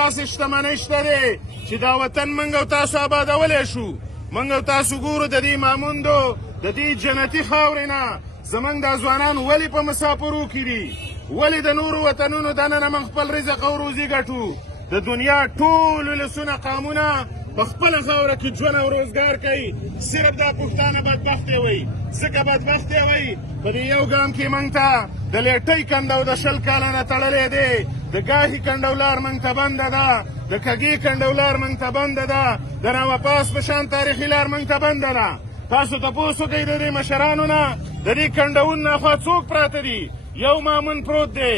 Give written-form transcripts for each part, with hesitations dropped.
داسې شتمنۍ شته دی چې دا وطن موږ او تاسو آبادولی شو. موږ او تاسو ګورو د دې ماموندو د دې جنتي خاورې نه زموږ دا ځوانان ولې په مسافرو کې دي؟ ولې د نورو وطنونو دننه موږ خپل رزق او روزي ګټو؟ د دنیا ټول ولسونه قامونه په خپله خاوره کې ژوند او روزګار کوي، صرف دا پښتانه بدبختې وایي. ځکه بدبختې وایي په دې یو ګام کې موږ ته د لیټۍ کنډو د 20 کاله نه تړلی دی، د ګاهي کنډو لار موږ ته بنده ده، د کږې کنډو لار موږ ته بنده ده، د نوپاس په شان تاریخي لار موږ ته بنده ده. تاسو تپوس وکئ د دې مشرانو نه د دې کنډون نه خوا څوک پراته دي؟ یو مامون پروت دی،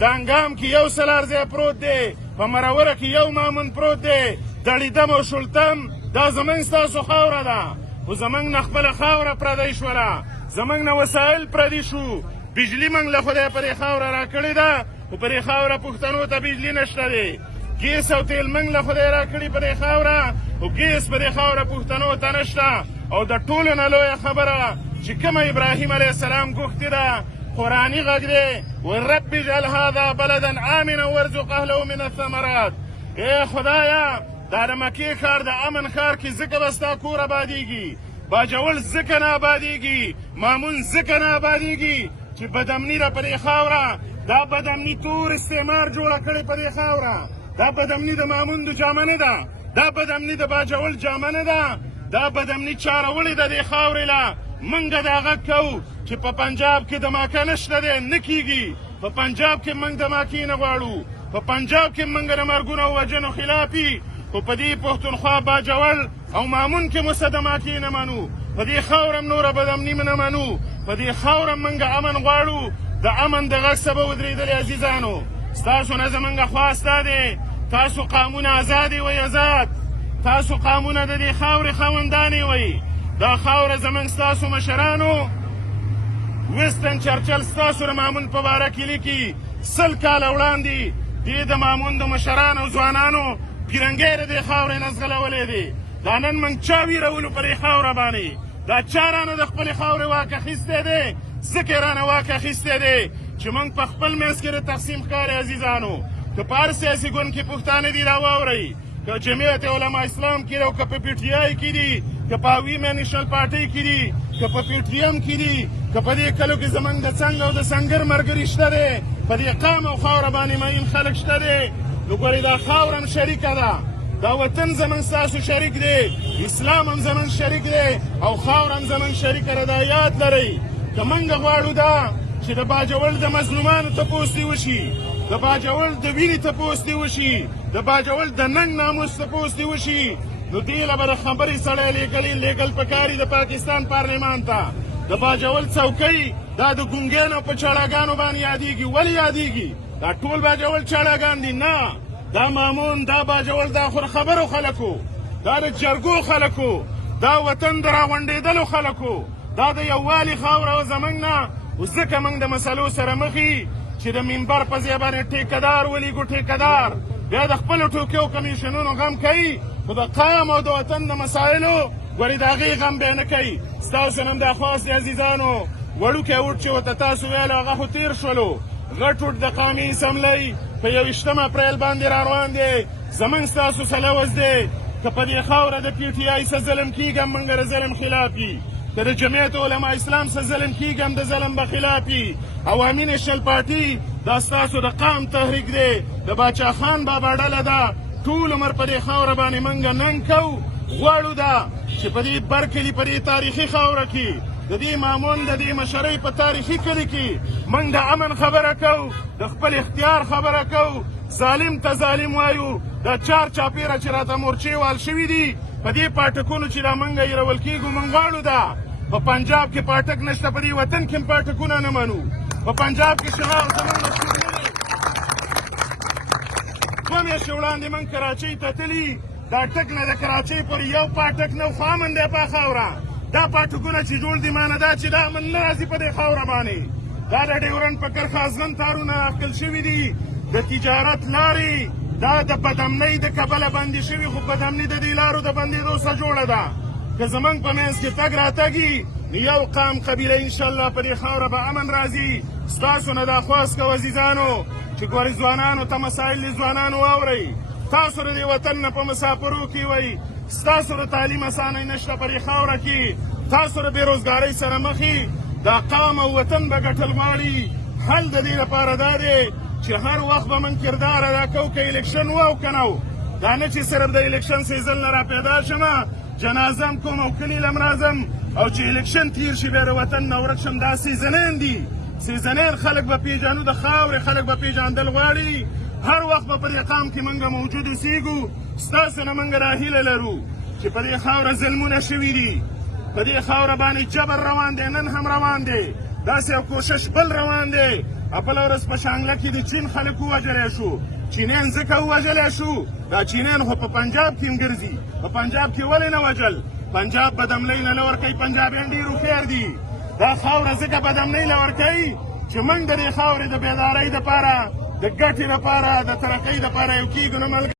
دانګام کې یو سلارځی پروت دی، په مروره کې یو مامون پروت دی، دړیدم او شلتم دا زموږ ستاسو خاوره ده. خو زموږ نه خپله خاوره پردی شوله، زموږ نه وسایل پردي شو. بجلي موږ له خدای په دې خاوره راکړې ده، خو په دې خاوره پښتنو ته بجلي نشته دی. ګیس او تیل موږ له خدای راکړي په دې خاوره، خو ګیس په دې خاوره پښتنو ته نشته. او د ټولو نه لویه خبره چې کومه ابراهیم علیه السلام غوښتې ده قرآني غږ دی، ورب اجعل هذا بلدا آمنا وارزق اهله من الثمرات. ای خدایه دا د مکې ښار د امن ښار کې ځکه به ستا کور آبادېږي، باجوړ ځکه نه آبادېږي، مامون ځکه نه آبادېږي چې بدامني ده په دې خاوره. دا بدامني تور استعمار جوړه کړې په دې خاوره. دا بدامني د مامون د جامه نه ده، دا بدامني د باجوړ جامه نه ده، دا بدامني چا راوړې ده دې خاورې له. موږ دا غږ کوو چې په پنجاب کې دماکه نشته دی، نه کېږي. په پنجاب کې موږ دماکې نه غواړو، په پنجاب کې موږ د مرګونو او وژنو خلاف یي، خو په دې پښتونخوا باجوړ او مامون کې مو څه دماکې نه منو، په دې خاوره هم نوره بدامني نه منو، په دې خاوره موږ امن غواړو. د امن د غږ څه به ودرېدلې عزیزانو؟ ستاسو نه زموږ خواسته دی، تاسو قامونه ازادې وئ، ازاد. تاسو قامونه د دې خاورې خاوندانې وئ. دا خاوره زموږ ستاسو مشرانو ویسټن چرچل ستاسو د مامون په باره کې لیکي 100 کاله وړاندې دې د مامون د مشرانو او ځوانانو پیرنګی د دې خاورې نه ځغلولی دی. دا نن موږ چا ویرولو په دې خاوره باندې؟ دا چا رانه د خپلې خاورې واک اخیستی دی؟ ځکه یې رانه واک اخیستی دی چې موږ په خپل منځ کې د تقسیم ښکاري. عزیزانو که په هر سیاسي ګوند کې پښتانه دي را واورئ، که جمعیت علما اسلام کې دي او که په پی ټي آی کې دي، که په ویمن نیشنل پارټۍ کې دي، که په پی ټي ایم کې دي، که په دې کلو کې زموږ د څنګ او د سنګر ملګري شته دی، په دې قام او خاوره باندې مین خلک شته دی. نو ګورئ دا خاوره هم شریکه ده، دا وطن زموږ ستاسو شریک دی، اسلام هم زموږ شریک دی او خاوره هم زموږ شریکه ده. دا یاد لرئ. که موږ غواړو دا چې د باجوړ د مظلومانو تپوس دې وشي، د باجوړ د وینې تپوس دې وشي، د باجوړ د ننګ ناموس تپوس دې وشي، نو دې له به د خبرې سړی لېږل پکاري د پاکستان پارلمان ته. د باجوړ څوکۍ دا د ګونګیانو په چاړهګانو باندې یادېږي. ولې یادېږي؟ دا ټول باجوړ چاړهګان دي؟ نه، دا مامون، دا باجوړ، دا خو خبرو خلکو، دا د جرګو خلکو، دا وطن د راغونډېدلو خلکو، دا د یووالي خاوره و زموږ نه. خو ځکه موږ د مسلو سره مخ یي چې د منبر په ځای باندې ټیکهدار ولیږو، ټیکهدار بیا د خپلو ټوکیو کمیشنونو غم کوي، خو د قام او د وطن د مسایلو ګورې د هغې غم بیا نه کوي. ستاسو نه هم دا خواست دی عزیزانو، وړوکی وټ چې ورته تاسو ویلو هغه خو تېر شولو. غټ وټ د قامي اسمبلۍ په 21 اپریل باندې را روان دی. زموږ ستاسو څه لوز دی که په دې خاوره د پی ټي آی څه ظلم کېږي هم موږ د ظلم خلاف یي، که د جمعیت علما اسلام څه ظلم کېږي هم د ظلم به خلاف یي. عوامي نیشنل پارټي دا ستاسو د قام تحریک دی، د باچا خان بابا ډله ده. ټول عمر په دې خاوره باندې موږ ننګ کوو، غواړو دا چې په دې برکلي په دې تاریخي خاوره کې د دې مامون د دې مشرۍ په تاریخي کلي کې موږ د امن خبره کوو، د خپل اختیار خبره کوو. ظالم ته ظالم وایو. دا چار چاپېره چې راته مورچې وال شوي دي په دې پاټکونو چې دا موږ هېرول کېږو، موږ غواړو دا په پنجاب کې پاټک نشته، په دې وطن کې هم پاټکونه نه منو. په پنجاب کې شغال زموږ مشهور نه دی. 2 میاشتې وړاندې موږ کراچۍ ته تللي، دا ټک نه د کراچۍ پورې یو پاټک نه خو امن دی په خاوره. دا پاټکونه چې جوړ دي معنه دا چې دا امن نه راځي په دې خاوره باندې. دا د ډیورنډ په کرښه ازغن تارونه اخکل شوي دي، د تجارت لارې دا د بدامنۍ د کبله بندې شوي، خو بدامني د دې لارو د بندېدو څخه جوړه ده. که زموږ په منځ کې تګ راتګي نو یو قام قبیله انشاءالله په دې خاوره به امن راځي. ستاسو نه دا خواست کوو عزیزانو چې ګورئ ځوانانو ته مسایل ځوانانو واورئ. تاسو د دې وطن نه په مسافرو کې وئ ستاسو د تعلیم اسانۍ نشته په دې خاوره کې تاسو د بېروزګارۍ سره مخ دا قام او وطن به ګټل غواړي حل د دې لپاره دا دی چې هر وخت به من کردار ادا کوو که الیکشن و او که نه و دا نه چې صرف د الیکشن سیزن نه را پیدا شمه جنازه م کوم او کلي له م راځم او چې الیکشن تیر شي بیا د وطن نه ورک شم دا سیزنین دي سیزنین خلک به پیژنو د خاورې خلک به پیژندل غواړي هر وخت به په دې قام کې موږ موجود اوسېږو ستاسو نه موږ دا هیله لرو چې په دې خاوره ظلمونه شوي دي په دې خاوره باندې جبر روان دی نن هم روان دی داسې یو کوشش بل روان دی بله ورځ په شانګله کې د چین خلک ووژلی شو چینیان ځکه ووژلی شو دا چینیان خو په پنجاب کې هم ګرځي په پنجاب کې ولې نه وژل پنجاب بدمنۍ نه نه ورکوي پنجابیان ډېر هوښیار دي دا خاوره ځکه بدمنۍ نه ورکوي چې موږ د دې خاورې د بیدارۍ دپاره د ګټې دپاره د ترقۍ دپاره یو کېږو نه